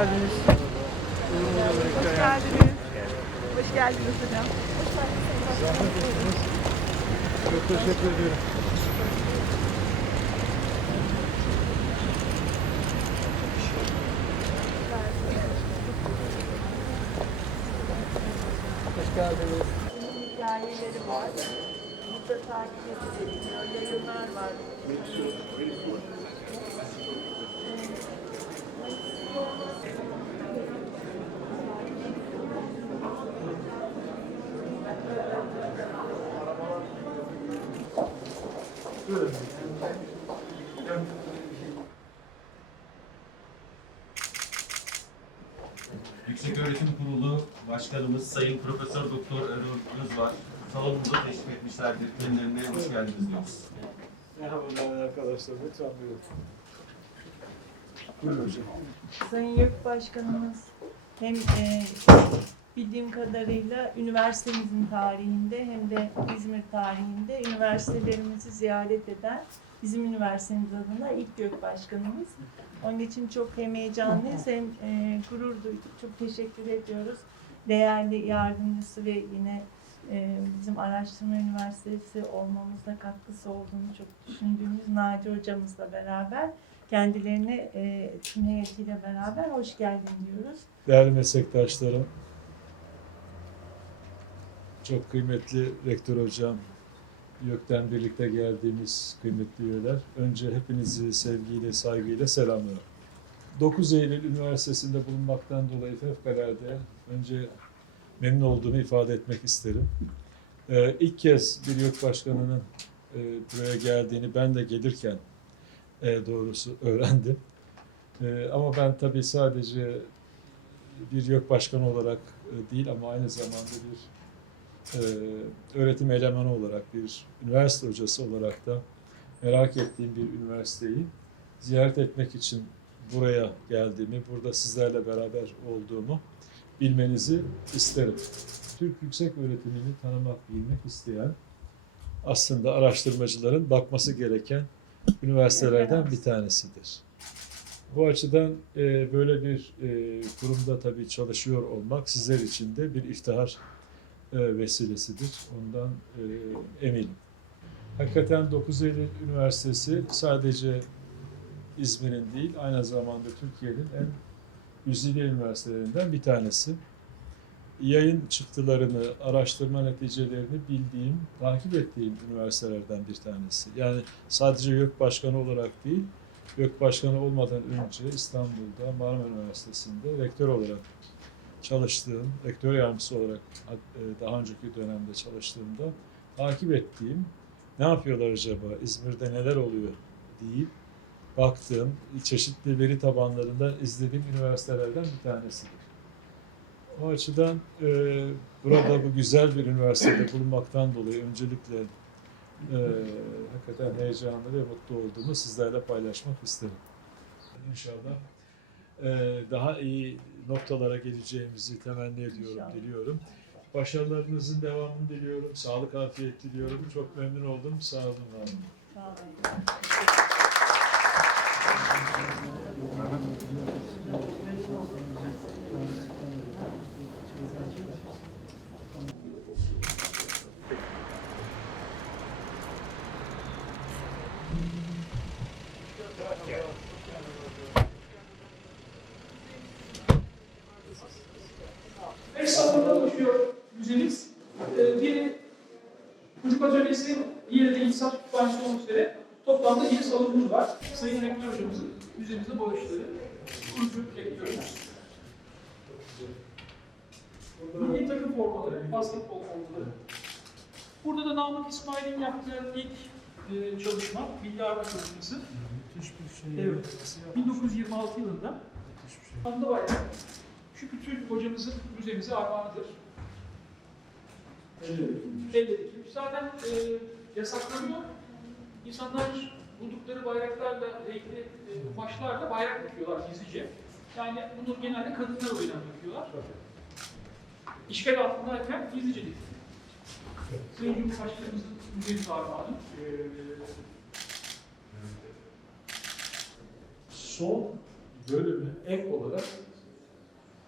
geldiniz. Hoş geldiniz. Hoş geldiniz hocam. Çok teşekkür ediyorum. Hoş geldiniz. Hikayeleri var. Burada takip ediliyor. Yayınlar var. Yüksek Öğretim Kurulu Başkanımız Sayın Profesör Doktor Erol Özvar salonumuza teşrif etmişlerdir. Kendilerine hoş geldiniz diyoruz. Merhabalar arkadaşlar. Lütfen buyurun. Buyurun hocam. Sayın YÖK Başkanımız hem e, bildiğim kadarıyla üniversitemizin tarihinde hem de İzmir tarihinde üniversitelerimizi ziyaret eden bizim üniversitemiz adına ilk YÖK Başkanımız. Onun için çok hem heyecanlıyız hem e, gurur duyduk. Çok teşekkür ediyoruz. Değerli yardımcısı ve yine e, bizim araştırma üniversitesi olmamızda katkısı olduğunu çok düşündüğümüz Naci hocamızla beraber kendilerine e, tüm heyetiyle beraber hoş geldin diyoruz. Değerli meslektaşlarım, çok kıymetli rektör hocam, YÖK'ten birlikte geldiğimiz kıymetli üyeler, önce hepinizi sevgiyle, saygıyla selamlıyorum. 9 Eylül Üniversitesi'nde bulunmaktan dolayı fevkalade önce memnun olduğumu ifade etmek isterim. Ee, ilk kez bir YÖK Başkanı'nın e, buraya geldiğini ben de gelirken e, doğrusu öğrendim. E, ama ben tabii sadece bir YÖK Başkanı olarak e, değil ama aynı zamanda bir e, öğretim elemanı olarak, bir üniversite hocası olarak da merak ettiğim bir üniversiteyi ziyaret etmek için buraya geldiğimi, burada sizlerle beraber olduğumu bilmenizi isterim. Türk yüksek öğretimini tanımak, bilmek isteyen aslında araştırmacıların bakması gereken üniversitelerden bir tanesidir. Bu açıdan e, böyle bir e, kurumda tabii çalışıyor olmak sizler için de bir iftihar e, vesilesidir. Ondan e, eminim. Hakikaten 9 Eylül Üniversitesi sadece İzmir'in değil, aynı zamanda Türkiye'nin en güzide üniversitelerinden bir tanesi. Yayın çıktılarını, araştırma neticelerini bildiğim, takip ettiğim üniversitelerden bir tanesi. Yani sadece YÖK Başkanı olarak değil, YÖK Başkanı olmadan önce İstanbul'da Marmara Üniversitesi'nde rektör olarak çalıştığım, rektör yardımcısı olarak e, daha önceki dönemde çalıştığımda takip ettiğim, ne yapıyorlar acaba, İzmir'de neler oluyor deyip baktığım, çeşitli veri tabanlarından izlediğim üniversitelerden bir tanesidir. O açıdan e, burada bu güzel bir üniversitede bulunmaktan dolayı öncelikle e, hakikaten heyecanlı ve mutlu olduğumu sizlerle paylaşmak isterim. İnşallah e, daha iyi noktalara geleceğimizi temenni ediyorum, İnşallah. diliyorum. Başarılarınızın devamını diliyorum. Sağlık, afiyet diliyorum. Çok memnun oldum. Sağ olun. var olun. Sağ olun. Salonda oluşuyor müzemiz. Ee, biri çocuk atölyesi, diğeri de insan kütüphanesi olmak üzere toplamda yedi salonumuz var. Sayın Rektör Hocamızın müzemize bağışları. Kurucu rektörümüz. Milli takım formaları, basketbol formaları. Burada da Namık İsmail'in yaptığı ilk e, çalışma, milli arma çalışması. Evet. 1926 yılında. Anda bayrak. Şükrü Türk hocamızın müzemize armağanıdır. Elle dikim. Zaten e, yasaklanıyor. İnsanlar buldukları bayraklarla, renkli e, kumaşlarla bayrak dikiyorlar gizlice. Yani bunu genelde kadınlar o yüzden yapıyorlar. İşgal altındayken gizlice dikiyor. Sayın Cumhurbaşkanımızın müzemize armağanı. Son bölümü ek olarak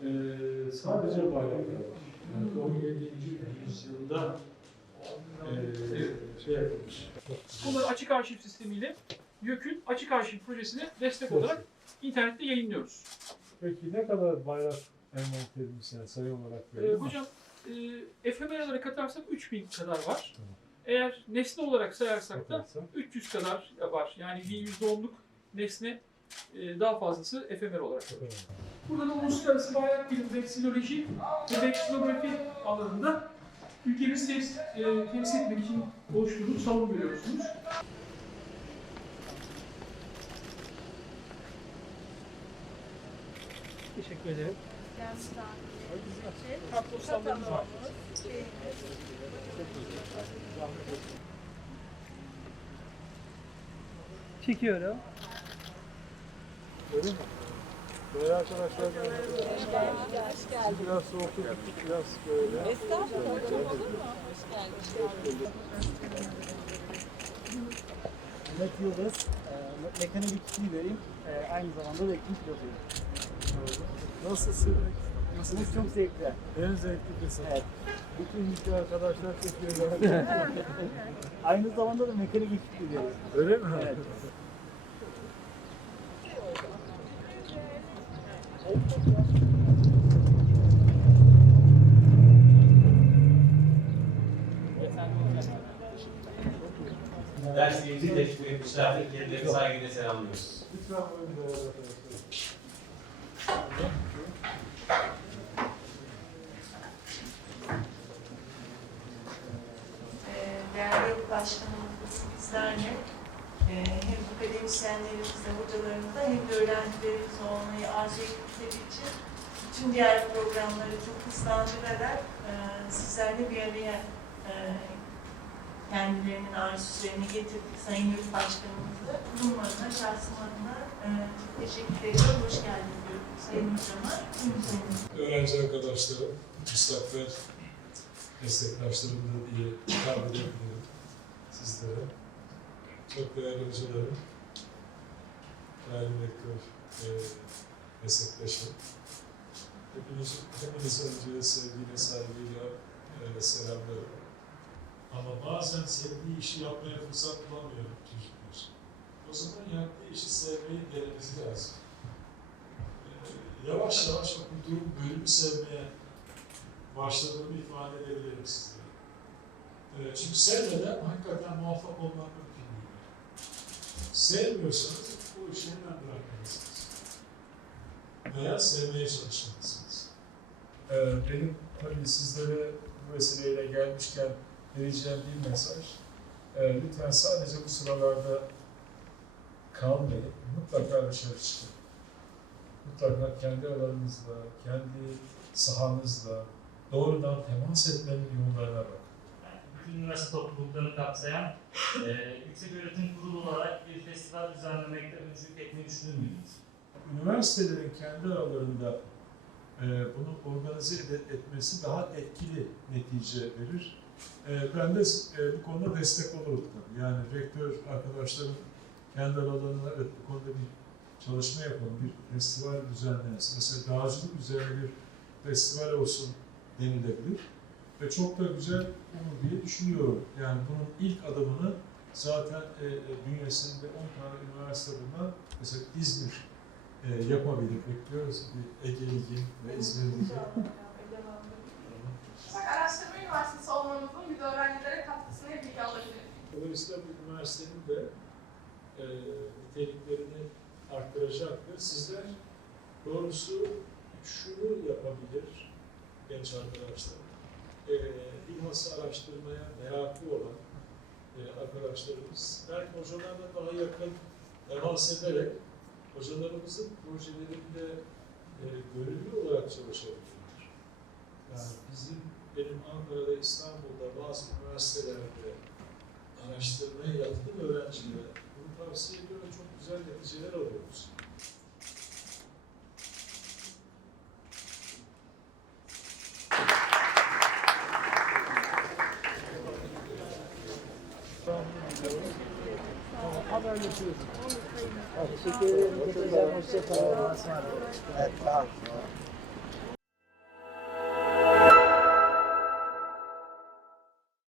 Ee, sadece bayraklar var. Yani 17. yüzyılda ee, şey yapılmış. Bunları açık arşiv sistemiyle YÖK'ün açık arşiv projesine destek olarak internette yayınlıyoruz. Peki ne kadar bayrak envanter etmiş yani sayı olarak mi? hocam e, efemeraları katarsak 3000 kadar var. Tamam. Eğer nesne olarak sayarsak da Bakarsan. 300 kadar var. Yani bir %10'luk nesne e, daha fazlası efemer olarak. Burada da uluslararası bayrak bilimi, veksiloloji ve veksilografi alanında ülkemizi temsil, e, temsil etmek için oluşturduğumuz salon görüyorsunuz. Teşekkür ederim. Kartpostallarımız var. Çekiyorum. Öyle mi? Böyle arkadaşlar biraz soğuk biraz böyle. Mehmet Yıldız, e, mekanik ikisini vereyim. E, aynı zamanda da ikinci pilotuyum. Nasılsın? Nasılsınız? Çok zevkli. En zevkli kısım. Evet. Bütün ülke arkadaşlar çekiyorlar. Aynı zamanda da mekanik ikisini veriyorum. Öyle mi? Evet. Derslerimizi teşvik etmişlerdir. Kendilerini saygıyla selamlıyoruz. Lütfen buyurun değerli arkadaşlar. Ee, Değerli başkanımız bizlerle e, hem akademisyenlerimizle, hocalarımızla hem de öğrencilerimizle olmayı arzu ettikleri için bütün diğer programları çok hızlandırarak e, sizlerle bir araya e, kendilerinin arzusu yerine getirdik. Sayın Yurt Başkanımızla kurum adına, şahsım adına e, teşekkür ediyorum. Hoş geldiniz diyorum Sayın Hocama. Öğrenci arkadaşlarım, müstakbel meslektaşlarım da diye hitap edebilirim sizlere. Çok değerli hocalarım, değerli rektör, e, meslektaşım. Hepiniz, hepiniz önce sevgiyle, saygıyla e, selamlarım. Ama bazen sevdiği işi yapmaya fırsat bulamıyor çocuklar. O zaman yaptığı işi sevmeyi denemesi lazım. E, yavaş yavaş okuduğum bölümü sevmeye başladığımı ifade edebilirim sizlere. E, çünkü sevmeden hakikaten muvaffak olmak mümkün değil. Sevmiyorsanız bu işi hemen bırakmalısınız. Veya sevmeye çalışmalısınız. E, benim tabii sizlere bu vesileyle gelmişken vereceğim bir mesaj. E, lütfen sadece bu sıralarda kalmayın. Mutlaka dışarı çıkın. Mutlaka kendi alanınızla, kendi sahanızla doğrudan temas etmenin yollarına bakın. bütün üniversite topluluklarını kapsayan e, yüksek öğretim kurulu olarak bir festival düzenlemekte öncülük etmeyi düşünür müydünüz? Üniversitelerin kendi aralarında e, bunu organize etmesi daha etkili netice verir. E, ben de e, bu konuda destek olurum tabii. Yani rektör arkadaşlarım kendi aralarında evet bu konuda bir çalışma yapalım, bir festival düzenlensin. Mesela dağcılık üzerine bir festival olsun denilebilir. Ve çok da güzel olur diye düşünüyorum. Yani bunun ilk adımını zaten e, e, bünyesinde 10 tane üniversite bulunan mesela İzmir e, yapabilir. Bekliyoruz Ege Ligi ve İzmir Ligi. Bak üniversitesi olmanızın biz öğrencilere katkısını hep bilgi alabiliriz. Dolayısıyla bu üniversitenin de e, niteliklerini arttıracaktır. Sizler doğrusu şunu yapabilir genç arkadaşlar. E, bilhassa araştırmaya meraklı olan e, arkadaşlarımız belki hocalarla daha yakın temas ederek hocalarımızın projelerinde e, gönüllü olarak çalışabilirler. Yani bizim benim Ankara'da, İstanbul'da bazı üniversitelerde araştırmaya yatkın öğrencilere bunu tavsiye ediyorum ve çok güzel neticeler alıyoruz. Haberleşiyoruz. Teşekkür ederim. Hoşçakalın. Evet, sağ olun.